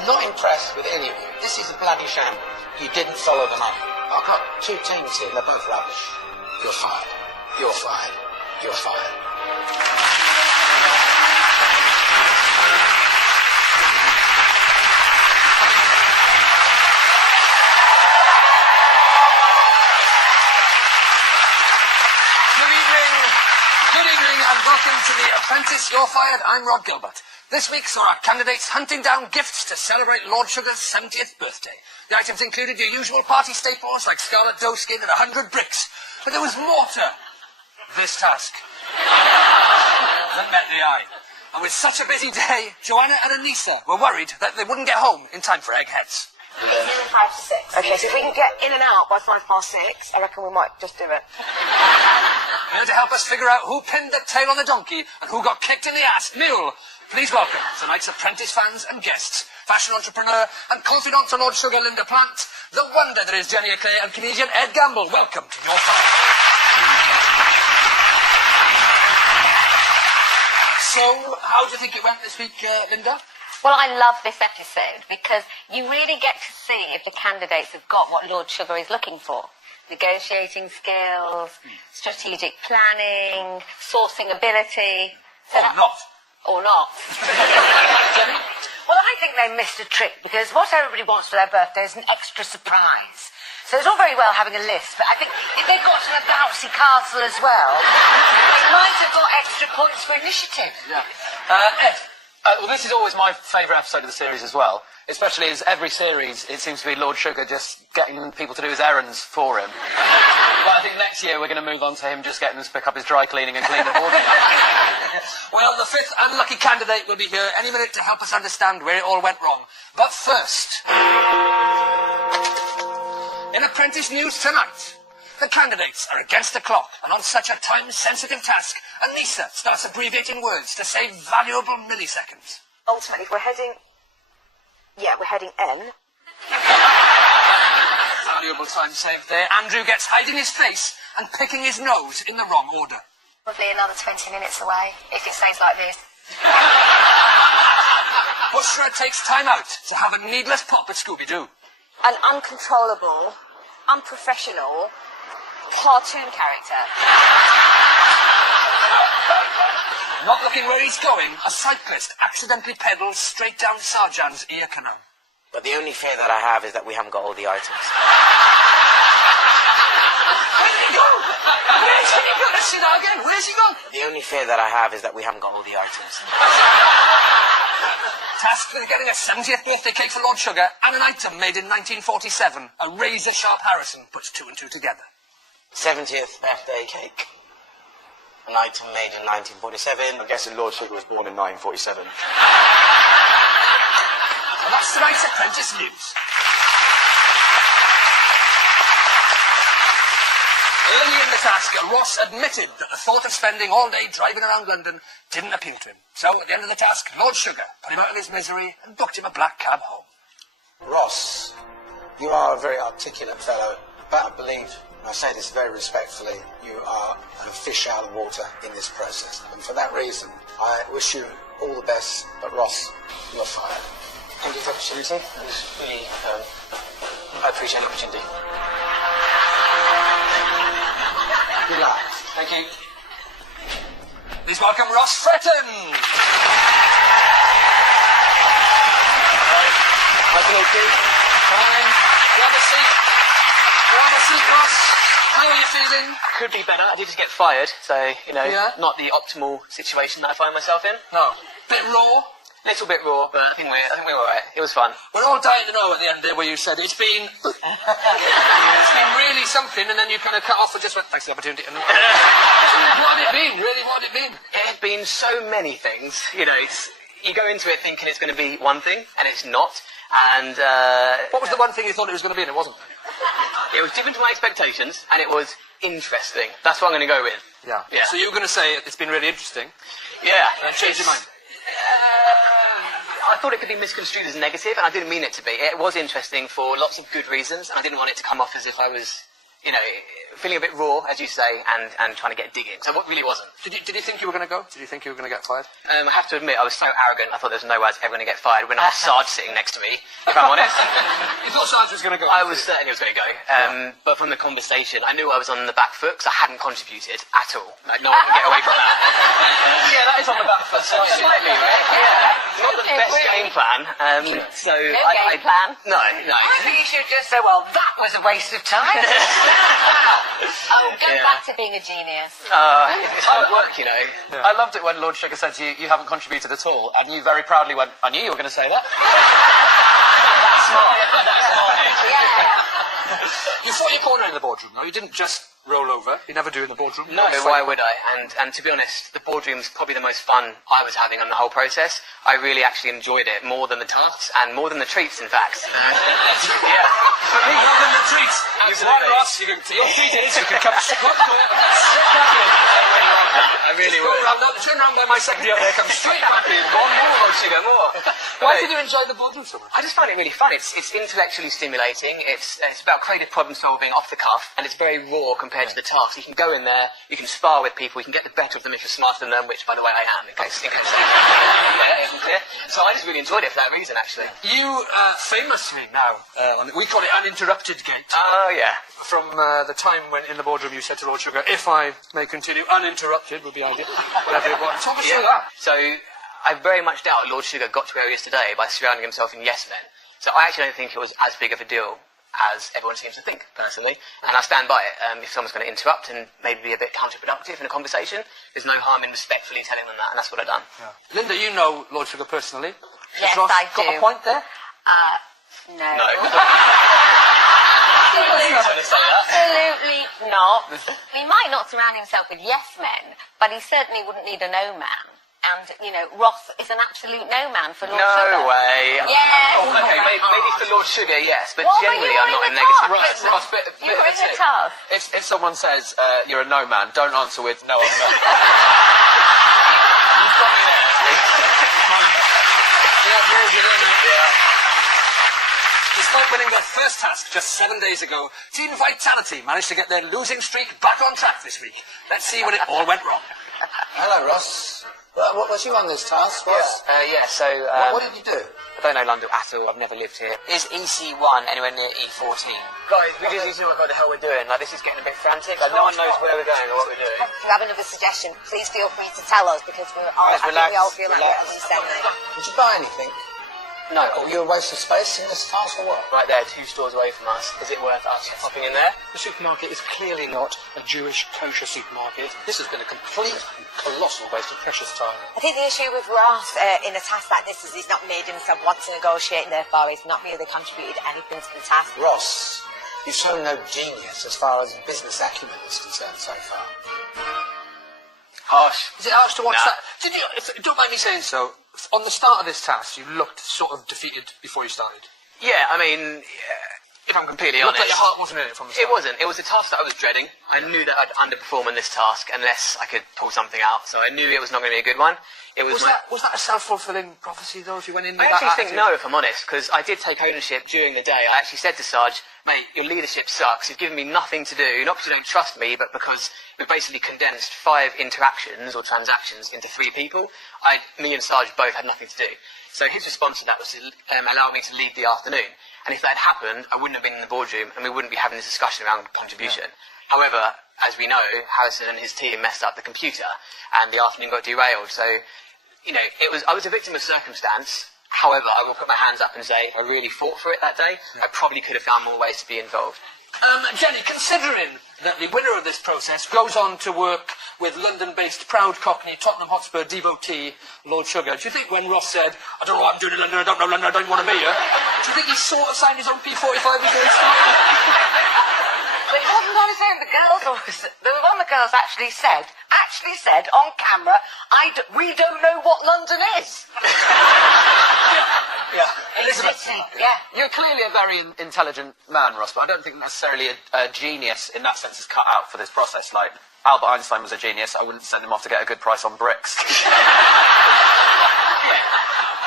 I'm not impressed with any of you. This is a bloody shambles. You didn't follow the money. I've got two teams here. They're both rubbish. You're fired. You're fired. You're fired. Good evening and welcome to the Apprentice, You're Fired. I'm Rod Gilbert. This week saw our candidates hunting down gifts to celebrate Lord Sugar's 70th birthday. The items included your usual party staples like scarlet doeskin and 100 bricks. But there was more to this task that met the eye. And with such a busy day, Joanna and Anissa were worried that they wouldn't get home in time for eggheads. 5 to 6. Okay, so if we can get in and out by 5 past 6, I reckon we might just do it. Here to help us figure out who pinned the tail on the donkey and who got kicked in the ass, mule. Please welcome tonight's Apprentice fans and guests, fashion entrepreneur and confidant to Lord Sugar, Linda Plant, the wonder that is Jenny Clay, and comedian Ed Gamble. Welcome to Your Fight. So, how do you think it went this week, Linda? Well, I love this episode because you really get to see if the candidates have got what Lord Sugar is looking for. Negotiating skills, strategic planning, sourcing ability. Or not. Jenny? Well, I think they missed a trick because what everybody wants for their birthday is an extra surprise. So it's all very well having a list, but I think if they'd got to a bouncy castle as well, they might have got extra points for initiative. Yeah. Ed? Well, this is always my favourite episode of the series as well, especially as every series it seems to be Lord Sugar just getting people to do his errands for him. But I think next year we're going to move on to him just getting them to pick up his dry cleaning and clean the board. Well, the fifth unlucky candidate will be here any minute to help us understand where it all went wrong. But first, in Apprentice news tonight, the candidates are against the clock, and on such a time-sensitive task, Anissa starts abbreviating words to save valuable milliseconds. Ultimately, we're heading N. Valuable time saved there. Andrew gets hiding his face and picking his nose in the wrong order. Probably another 20 minutes away, if it stays like this. Bushra takes time out to have a needless pop at Scooby-Doo. An uncontrollable, unprofessional cartoon character. Not looking where he's going, a cyclist accidentally pedals straight down Sarjan's ear canal. But the only fear that I have is that we haven't got all the items. Where did he go? Where's he gone? Let's see that again. Where's he gone? The only fear that I have is that we haven't got all the items. Tasked with getting a 70th birthday cake for Lord Sugar and an item made in 1947, a razor-sharp Harrison puts two and two together. 70th birthday cake. An item made in 1947. I'm guessing Lord Sugar was born in 1947. And that's tonight's Apprentice news. Early in the task, Ross admitted that the thought of spending all day driving around London didn't appeal to him. So, at the end of the task, Lord Sugar put him out of his misery and booked him a black cab home. Ross, you are a very articulate fellow, but I believe, and I say this very respectfully, you are a fish out of water in this process. And for that reason, I wish you all the best, but Ross, you're fired. Thank you for the opportunity. It was really, I appreciate the opportunity. Good luck. Thank you. Please welcome Ross Fretton. Michael O'Keefe. Fine. Grab a seat. Grab a seat, Ross. How are you feeling? Could be better. I did just get fired, so, you know, Yeah. not the optimal situation that I find myself in. No. Bit raw. Little bit raw, but I think we're all right. It was fun. We're all dying to know at the end there where you said it's been really something, and then you kind of cut off and just went, thanks for the opportunity. And what had it been? Really, what had it been? It had been so many things. You know, you go into it thinking it's going to be one thing, and it's not. And What was the one thing you thought it was going to be and it wasn't? it was different to my expectations, and it was interesting. That's what I'm going to go with. Yeah. Yeah. So you were going to say it's been really interesting, Yeah. and then change your mind. I thought it could be misconstrued as negative, and I didn't mean it to be. It was interesting for lots of good reasons, and I didn't want it to come off as if I was, you know, feeling a bit raw, as you say, and trying to get digging. So what really wasn't. Did you think you were going to go? Did you think you were going to get fired? I have to admit, I was so arrogant, I thought there was no way I was ever going to get fired when I had Sarge sitting next to me, if I'm honest. You thought Sarge was going to go? I was certain he was going to go. But from the conversation, I knew I was on the back foot, because I hadn't contributed at all. Like, no one can get away from that. Yeah, that is on the back foot slightly, right? Yeah. Not the best game plan. So No game plan. No. I think you should just say, well, that was a waste of time. Oh, go back to being a genius. It's hard work, you know. Yeah. I loved it when Lord Sugar said to you, you haven't contributed at all, and you very proudly went, I knew you were going to say that. That's smart. Yeah. You fought your corner in the boardroom, though. You didn't just roll over. You never do in the boardroom. No, why would I? And to be honest, the boardroom's probably the most fun I was having on the whole process. I really actually enjoyed it more than the tasks and more than the treats, in fact. Yeah. For me, more than the treats. You've won, Ross. Your treat is you can come straight I really would. Turn around by my secretary up there, come straight back in. More, Lord Sugar, more. Why did you enjoy the boardroom so much? I just find it really fun. It's intellectually stimulating. It's about creative problem solving off the cuff, and it's very raw compared to the task. You can go in there, you can spar with people, you can get the better of them if you're smarter than them, which, by the way, I am, in case yeah, isn't clear. So I just really enjoyed it for that reason, actually. You famously now, we call it uninterrupted gate. Oh, yeah. From the time when in the boardroom you said to Lord Sugar, if I may continue, uninterrupted would be ideal. Whatever it was. Talk us through that. So I very much doubt Lord Sugar got to where he is today by surrounding himself in yes men. So I actually don't think it was as big of a deal as everyone seems to think, personally. And I stand by it. If someone's going to interrupt and maybe be a bit counterproductive in a conversation, there's no harm in respectfully telling them that, and that's what I've done. Yeah. Linda, you know Lord Sugar personally. Yes, Has Ross I got do. a point there? No. No. Absolutely not. He might not surround himself with yes men, but he certainly wouldn't need a no man. And, you know, Ross is an absolute no man for Lord Sugar. No way. Yes. Oh, okay, maybe for Lord Sugar, yes, but Well, generally you were I'm not in a the negative. task. Ross, bit You of were a in the tip. task. If someone says you're a no man, don't answer with no, I'm not. You've got me there. Despite winning their first task just 7 days ago, Team Vitality managed to get their losing streak back on track this week. Let's see when it all went wrong. Hello, Ross. What was you on this task, Ross? Yeah, so... What did you do? I don't know London at all, I've never lived here. Is EC1 anywhere near E14? Guys, we just need to know what the hell we're doing. Like, this is getting a bit frantic. Like, no one knows where we're going or what we're doing. If you have another suggestion, please feel free to tell us, because I think we all feel like we're at least down there. Did you buy anything? No. Or were you a waste of space in this task or what? Right there, 2 stores away from us. Is it worth us popping in there? The supermarket is clearly not a Jewish kosher supermarket. This has been a complete and colossal waste of precious time. I think the issue with Ross in a task like this is he's not made himself want to negotiate, and therefore he's not really contributed anything to the task. Ross, you've shown no genius as far as business acumen is concerned so far. Harsh. Is it harsh to watch Nah. that? Did you, don't mind me saying so, on the start of this task, you looked sort of defeated before you started. Yeah, I mean, if I'm completely It looked honest... like your heart wasn't in it from the start. It wasn't. It was a task that I was dreading. I knew that I'd underperform in this task unless I could pull something out. So I knew it was not going to be a good one. It was Was that a self-fulfilling prophecy, though, if you went in with I that actually think attitude? no, if I'm honest, because I did take ownership during the day. I actually said to Sarge, mate, your leadership sucks. You've given me nothing to do, not because you don't trust me, but because we've basically condensed 5 interactions or transactions into 3 people. Me and Sarge both had nothing to do. So his response to that was to allow me to lead the afternoon. And if that had happened, I wouldn't have been in the boardroom and we wouldn't be having this discussion around contribution. Yeah. However, as we know, Harrison and his team messed up the computer and the afternoon got derailed. So, you know, I was a victim of circumstance. However, I will put my hands up and say, if I really fought for it that day, I probably could have found more ways to be involved. Jenny, considering that the winner of this process goes on to work with London-based proud Cockney Tottenham Hotspur devotee Lord Sugar, do you think when Ross said, I don't know what I'm doing in London, I don't know London, I don't want to be here, do you think he sort of signed his own P45 before he started? But it wasn't on his own. The one the girls actually said on camera, we don't know what London is. Yeah, Elizabeth. Yeah. You're clearly a very intelligent man, Ross, but I don't think necessarily a genius in that sense is cut out for this process. Like, Albert Einstein was a genius. I wouldn't send him off to get a good price on bricks.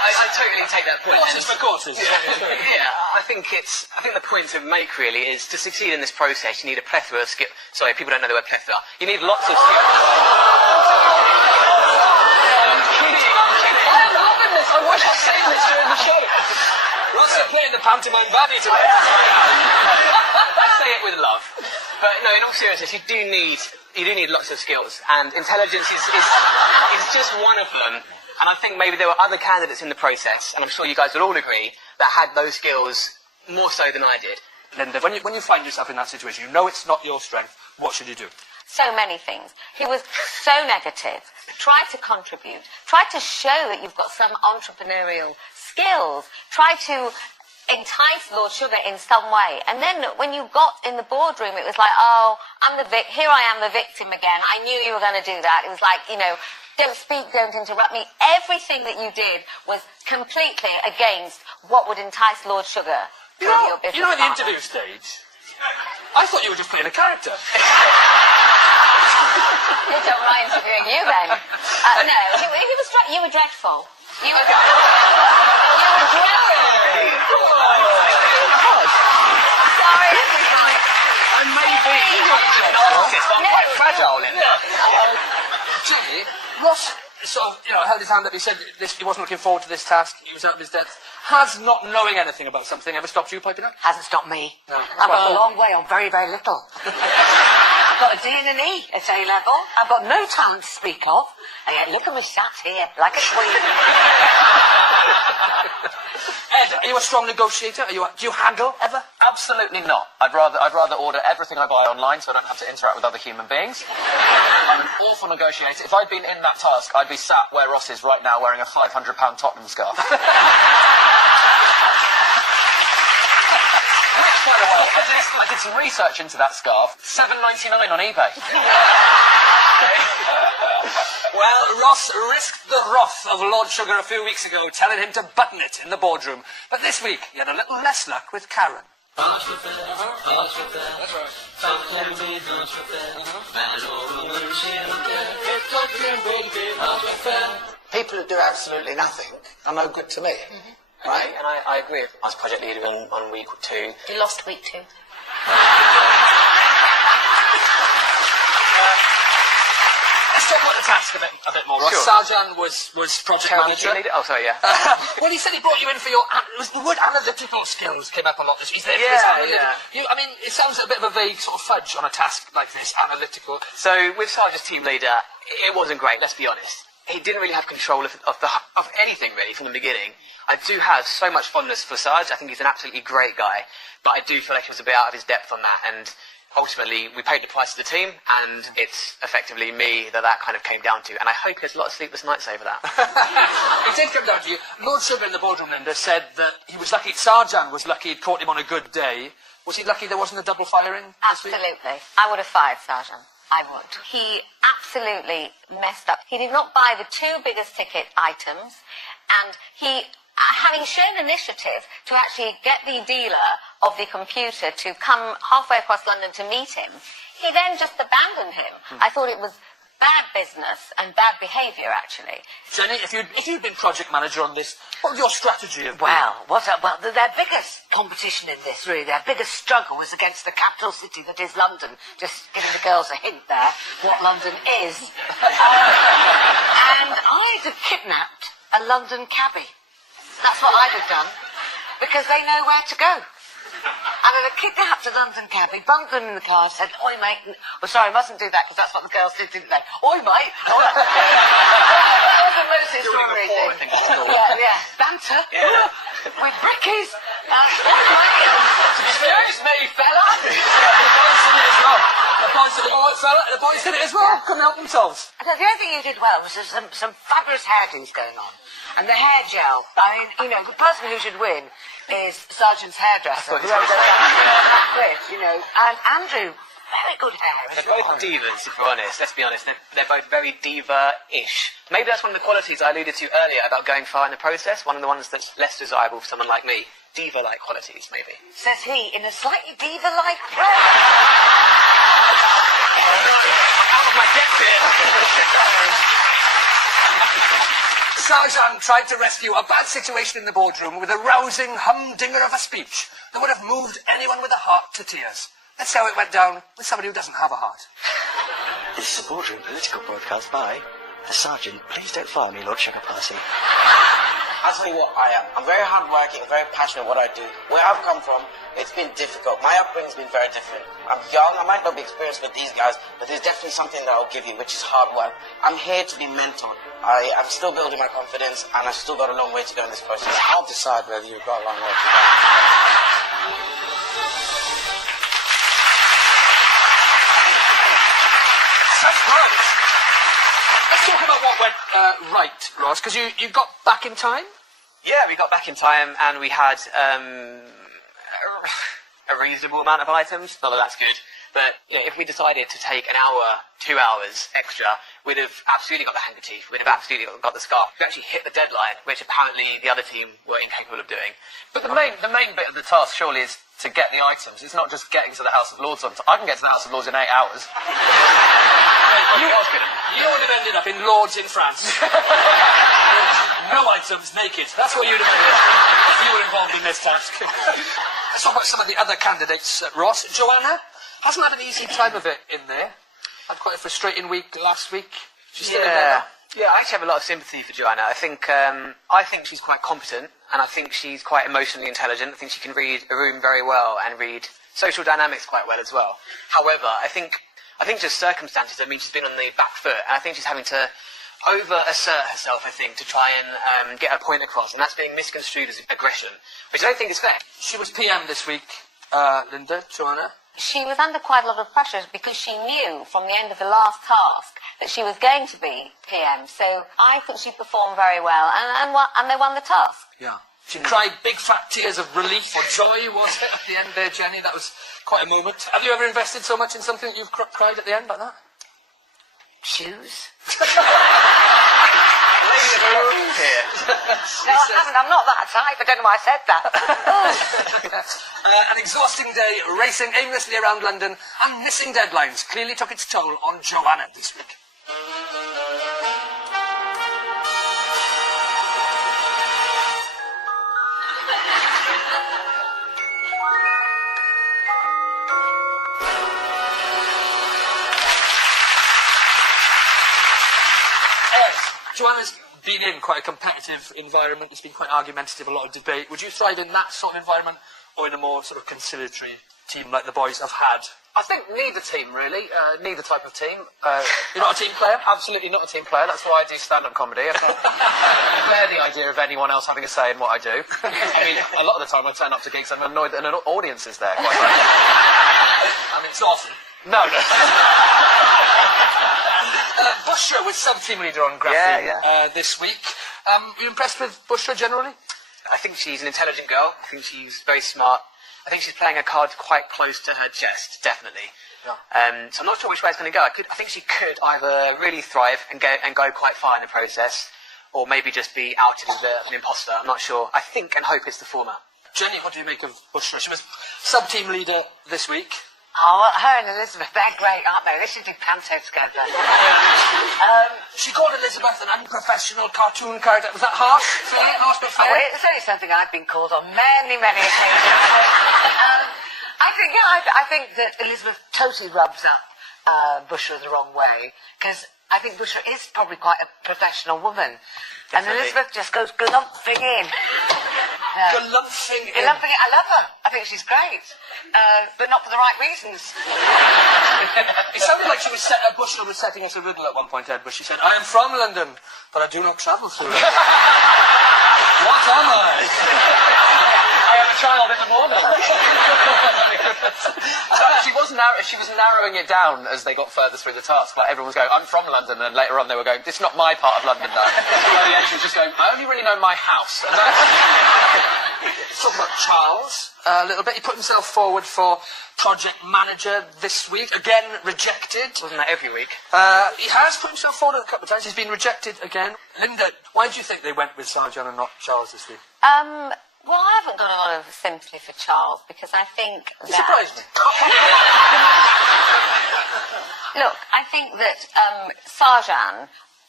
I totally take that point. Horses for courses. Yeah, I think the point to make really is to succeed in this process, you need a plethora of skills. Sorry, people don't know the word plethora. You need lots of skills. I wish I'd seen this during the show. Ross, you're playing the pantomime baddie today. I say it with love. But no, in all seriousness, you do need lots of skills, and intelligence is just one of them. And I think maybe there were other candidates in the process, and I'm sure you guys would all agree, that had those skills more so than I did. Linda, when you find yourself in that situation, you know it's not your strength, what should you do? So many things. He was so negative. Try to contribute. Try to show that you've got some entrepreneurial skills. Try to entice Lord Sugar in some way. And then when you got in the boardroom, it was like, oh, here I am the victim again. I knew you were going to do that. It was like, you know, don't speak, don't interrupt me. Everything that you did was completely against what would entice Lord Sugar. You know, at the interview stage, I thought you were just playing a character. I don't mind interviewing you then. No, you were dreadful. You were dreadful. Sorry, everybody. I may be. I'm quite fragile in it. Jenny, Ross sort of, held his hand up. He said he wasn't looking forward to this task. He was out of his depth. Has not knowing anything about something ever stopped you piping up? Hasn't stopped me. No. I've got a long way on very, very little. I've got a D and an E at A level. I've got no talent to speak of. And yet look at me sat here like a queen. Ed, are you a strong negotiator? Do you haggle ever? Absolutely not. I'd rather order everything I buy online so I don't have to interact with other human beings. I'm an awful negotiator. If I'd been in that task, I'd be sat where Ross is right now wearing a £500 Tottenham scarf. Which, by the way, I did some research into that scarf. $7.99 on eBay. Well, Ross risked the wrath of Lord Sugar a few weeks ago, telling him to button it in the boardroom. But this week, he had a little less luck with Karen. That's right. People who do absolutely nothing are no good to me. Right? And I agree. I was project leader on week 2. You lost week 2. Let's talk about the task a bit more, Ross. Sure. Sarjan was project manager. Leader? Oh, sorry, yeah. Well, he said he brought you in for the word analytical skills came up a lot this week. I mean, it sounds a bit of a vague sort of fudge on a task like this, analytical. So, with Sarge as team leader, it wasn't great, let's be honest. He didn't really have control of anything, really, from the beginning. I do have so much fondness for Sarge. I think he's an absolutely great guy. But I do feel like he was a bit out of his depth on that. And ultimately, we paid the price of the team, and it's effectively me that kind of came down to. And I hope he has a lot of sleepless nights over that. It did come down to you. Lord Sugar in the boardroom, Linda, said that he was lucky, Sarjan was lucky he'd caught him on a good day. Was he lucky there wasn't a double firing? Absolutely. I would have fired Sarjan. I would. He absolutely messed up. He did not buy the 2 biggest ticket items, and he, having shown initiative to actually get the dealer of the computer to come halfway across London to meet him, he then just abandoned him. I thought it was bad business and bad behaviour, actually. Jenny, if you'd been project manager on this, what would your strategy have been? Well, their biggest competition in this, really, their biggest struggle was against the capital city that is London. Just giving the girls a hint there, what London is. And I'd have kidnapped a London cabbie. That's what I'd have done, because they know where to go. And I'd have kidnapped a London cabbie, bumped them in the car, said, "Oi, mate." Oh, sorry, I mustn't do that, because that's what the girls did, didn't they? "Oi, mate." Oh, that was the most extraordinary thing. Yeah. Banter. Yeah. With brickies. "Oi, mate." "Excuse me, fella." The boys did it as well. Couldn't help themselves. And the other thing you did well was there's some fabulous hairdos going on. And the hair gel. I mean, the person who should win is Sergeant's hairdresser. And Andrew, very good hair. They're both divas, if we're honest. Let's be honest. They're both very diva-ish. Maybe that's one of the qualities I alluded to earlier about going far in the process. One of the ones that's less desirable for someone like me. Diva-like qualities, maybe. Says he, in a slightly diva-like way. Out of my depth here. Sarjan tried to rescue a bad situation in the boardroom with a rousing humdinger of a speech that would have moved anyone with a heart to tears. Let's see how it went down with somebody who doesn't have a heart. This is a boardroom political broadcast by the Sergeant. Please don't fire me, Lord Sugar Party. I'll tell you what I am. I'm very hardworking, very passionate what I do. Where I've come from, it's been difficult. My upbringing's been very different. I'm young, I might not be experienced with these guys, but there's definitely something that I'll give you, which is hard work. I'm here to be mentored. I'm still building my confidence, and I've still got a long way to go in this process. I'll decide whether you've got a long way to go. Surprise! Let's talk about what went right, Ross, because you got back in time? Yeah, we got back in time and we had a reasonable amount of items. Not that that's good, but you know, if we decided to take an hour, 2 hours extra, we'd have absolutely got the handkerchief. We'd have absolutely got the scarf. We actually hit the deadline, which apparently the other team were incapable of doing. But the main bit of the task surely is to get the items. It's not just getting to the House of Lords on time. I can get to the House of Lords in 8 hours. You would have ended up in Lords in France. No items, naked. That's what you'd have ended up if you were involved in this task. Let's talk about some of the other candidates, Ross. Joanna hasn't had an easy time of it in there. Had quite a frustrating week last week. She's still in there now. Yeah, I actually have a lot of sympathy for Joanna. I think she's quite competent, and I think she's quite emotionally intelligent. I think she can read a room very well and read social dynamics quite well as well. However, I think just circumstances. I mean, she's been on the back foot, and I think she's having to over-assert herself, I think, to try and get her point across, and that's being misconstrued as aggression, which I don't think is fair. She was PM this week, Linda, Joanna. She was under quite a lot of pressure because she knew from the end of the last task that she was going to be PM. So I think she performed very well, and they won the task. Yeah. She cried big fat tears of relief or joy, was it, at the end there, Jenny? That was quite a moment. Have you ever invested so much in something that you've cried at the end like that? Shoes? No, I haven't. I'm not that type. I don't know why I said that. An exhausting day racing aimlessly around London and missing deadlines clearly took its toll on Joanna this week. Joanna's been in quite a competitive environment. It's been quite argumentative, a lot of debate. Would you thrive in that sort of environment or in a more sort of conciliatory team like the boys have had? I think neither team, really. Neither type of team. You're not a team player? Absolutely not a team player. That's why I do stand-up comedy. I can't bear the idea of anyone else having a say in what I do. I mean, a lot of the time I turn up to gigs and I'm annoyed that an audience is there, quite frankly. I mean, it's often. No. Bushra was sub-team leader on Graphene this week. Were you impressed with Bushra generally? I think she's an intelligent girl. I think she's very smart. I think she's playing her cards quite close to her chest, definitely. Yeah. So I'm not sure which way it's going to go. I think she could either really thrive and go quite far in the process, or maybe just be outed as an imposter. I'm not sure. I think and hope it's the former. Jenny, what do you make of Bushra? She was sub-team leader this week. Oh, her and Elizabeth, they're great, aren't they? They should do panto together. She called Elizabeth an unprofessional cartoon character. Was that harsh? Fair? Harsh but fair? Oh, it's only something I've been called on many, many occasions. I think that Elizabeth totally rubs up Bushra the wrong way, because I think Bushra is probably quite a professional woman. Definitely. And Elizabeth just goes galumphing in. Galumphing in? Galumphing in. I love her. I think she's great. But not for the right reasons. It sounded like Bushra was setting us a riddle at one point, Ed, where she said, I am from London, but I do not travel through London. What am I? I have a child in the morning. She was narrowing it down as they got further through the task. Like everyone was going, I'm from London, and later on they were going, this is not my part of London, though. By the end she was just going, I only really know my house. And Let's talk about Charles a little bit. He put himself forward for project manager this week. Again, rejected. Wasn't that every week? He has put himself forward a couple of times. He's been rejected again. Linda, why do you think they went with Sarjan and not Charles this week? Well, I haven't got a lot of sympathy for Charles because I think that... You surprised me. Look, I think that Sarjan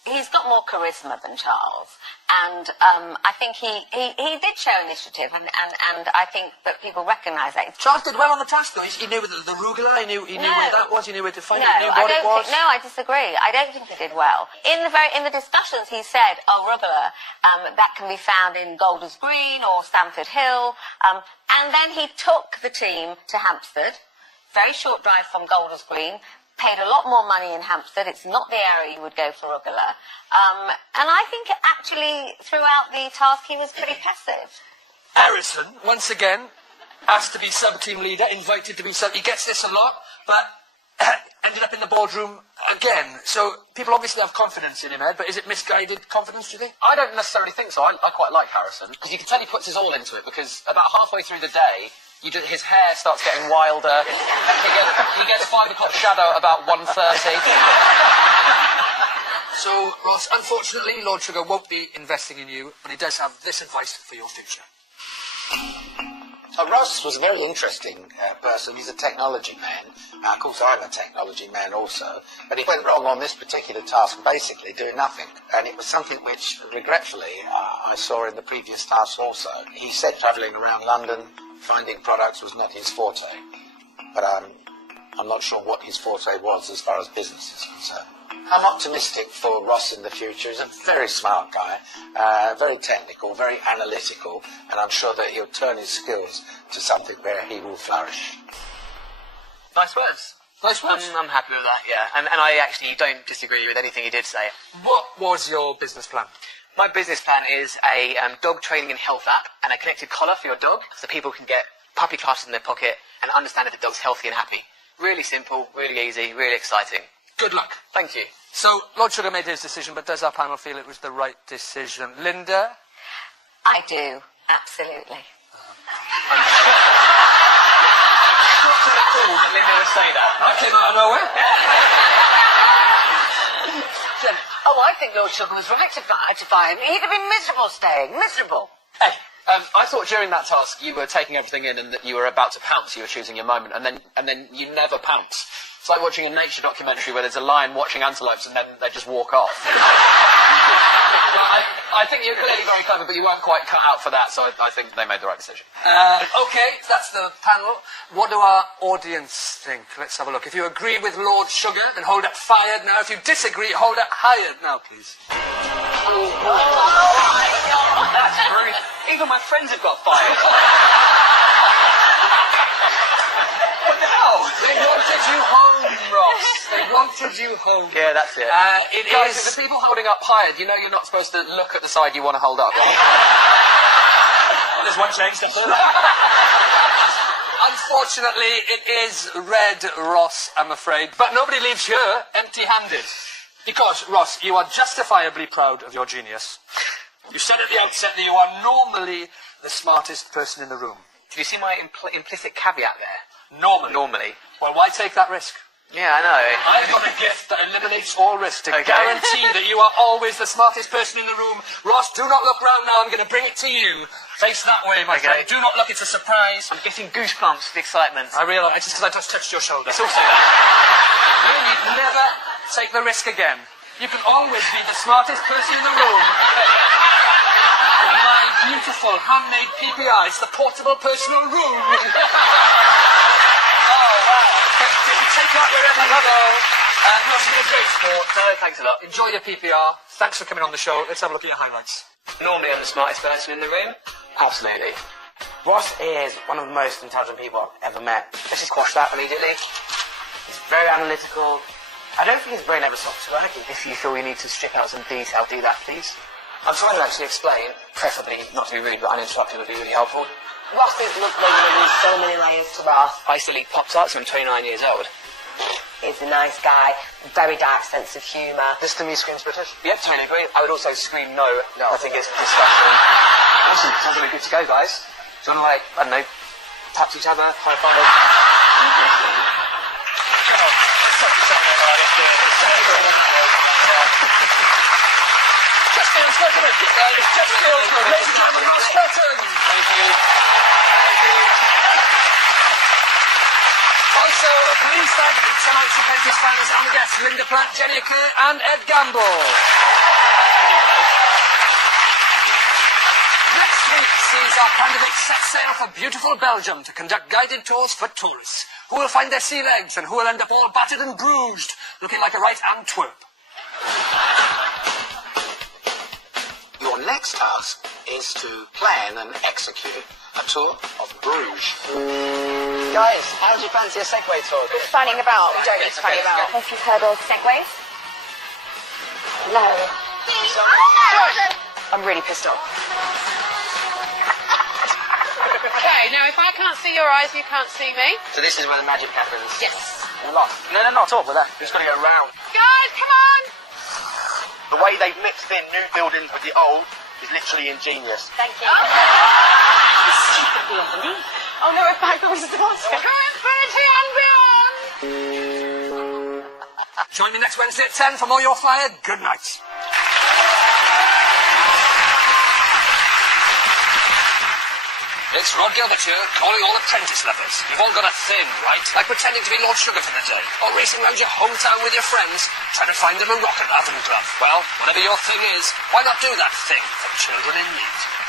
he's got more charisma than Charles, and I think he did show initiative, and I think that people recognise that. Charles did well on the task, though. He knew the rugula, he knew where that was, he knew where to find it, he knew I what it was. no, I disagree. I don't think he did well. In the discussions, he said, "Oh, rugula, that can be found in Golders Green or Stamford Hill," and then he took the team to Hampstead, very short drive from Golders Green. Paid a lot more money in Hampstead. It's not the area you would go for rugula. And I think actually throughout the task he was pretty passive. Harrison, once again, asked to be sub-team leader, invited to be sub... He gets this a lot, but ended up in the boardroom again. So people obviously have confidence in him, Ed, but is it misguided confidence, do you think? I don't necessarily think so. I quite like Harrison, because you can tell he puts his all into it, because about halfway through the day, his hair starts getting wilder. He gets 5 o'clock shadow at about 1:30. So, Ross, unfortunately, Lord Sugar won't be investing in you, but he does have this advice for your future. Ross was a very interesting person. He's a technology man. Of course, I'm a technology man also. But he went wrong on this particular task, basically doing nothing. And it was something which, regretfully, I saw in the previous task also. He said travelling around London, finding products was not his forte. But I'm not sure what his forte was as far as business is concerned. I'm optimistic for Ross in the future. He's a very smart guy, very technical, very analytical, and I'm sure that he'll turn his skills to something where he will flourish. Nice words. Nice words. I'm happy with that, yeah. And I actually don't disagree with anything he did say. What was your business plan? My business plan is a dog training and health app and a connected collar for your dog, so people can get puppy classes in their pocket and understand if the dog's healthy and happy. Really simple, really easy, really exciting. Good luck. Thank you. So, Lord Sugar made his decision, but does our panel feel it was the right decision? Linda? I do, absolutely. I'm shocked at all that Linda would say that. That came out of nowhere. Oh, I think Lord Sugar was right to fire him. He'd have been miserable staying. Miserable. Hey, I thought during that task you were taking everything in and that you were about to pounce. You were choosing your moment, and then you never pounce. It's like watching a nature documentary where there's a lion watching antelopes and then they just walk off. I think you're clearly very clever, but you weren't quite cut out for that, so I think they made the right decision. Okay, that's the panel. What do our audience think? Let's have a look. If you agree with Lord Sugar, then hold up fired now. If you disagree, hold up hired now, please. Oh my God! That's brilliant. Even my friends have got fired. What the hell? They wanted you home, Ross. They wanted you home. Yeah, that's it. Guys, the people holding up hired, you know you're not supposed to look at the side you want to hold up, right? There's one change, Unfortunately, it is red, Ross, I'm afraid. But nobody leaves here empty-handed. Because, Ross, you are justifiably proud of your genius. You said at the outset that you are normally the smartest person in the room. Did you see my implicit caveat there? Normally. Well, why take that risk? Yeah, I know. I've got a gift that eliminates all risk to guarantee that you are always the smartest person in the room. Ross, do not look round now. I'm going to bring it to you. Face that way, my friend. Do not look. It's a surprise. I'm getting goosebumps with excitement. I realise. It's just because I just touched your shoulder. It's also that. You never take the risk again. You can always be the smartest person in the room. My beautiful handmade PPI. It's the portable personal room. Take that wherever you go. Ross, you've been a great sport. No, thanks a lot. Enjoy your PPR. Thanks for coming on the show. Let's have a look at your highlights. Normally I'm the smartest person in the room. Absolutely. Ross is one of the most intelligent people I've ever met. Let's just quash that immediately. He's very analytical. I don't think his brain ever stops working. If you feel you need to strip out some detail, do that, please. I'm trying to actually explain, preferably not to be rude, but uninterrupted would be really helpful. Ross is literally so many layers to Ross. I still eat Pop-Tarts when I'm 29 years old. He's a nice guy, very dark sense of humour. This to me screams British. Yep, totally agree. I would also scream no. I think it's disgusting. Awesome, sounds like we're good to go, guys. Do you want to, like, I don't know, tap each other, high five? Come on, let's talk to someone about it. Just feels good, doesn't it? Just feels good. Ladies and gentlemen, Ross Burton. Thank you. Also, please thank tonight's apprentice finalists and guests, Linda Plant, Jenny Kerr and Ed Gamble. as our candidates set sail for beautiful Belgium to conduct guided tours for tourists, who will find their sea legs and who will end up all battered and bruised, looking like a right Antwerp. Your next task is to plan and execute a tour of Bruges. Guys, how do you fancy a Segway tour? Fanning about. We don't need to fanny about. Have you heard of segways? No. I'm really pissed off. Okay, now if I can't see your eyes, you can't see me. So this is where the magic happens. Yes. We're lost. No, not at all. We're there. We're just going to go round. Guys, come on! The way they've mixed in new buildings with the old is literally ingenious. Thank you. Oh no, we're back. That was the last one. Infinity and beyond! Join me next Wednesday at 10 for more You're Fired. Good night. It's Rod Gilbert here, calling all apprentice lovers. You've all got a thing, right? Like pretending to be Lord Sugar for the day, or racing around your hometown with your friends, trying to find them a rocket oven glove. Well, whatever your thing is, why not do that thing for children in need?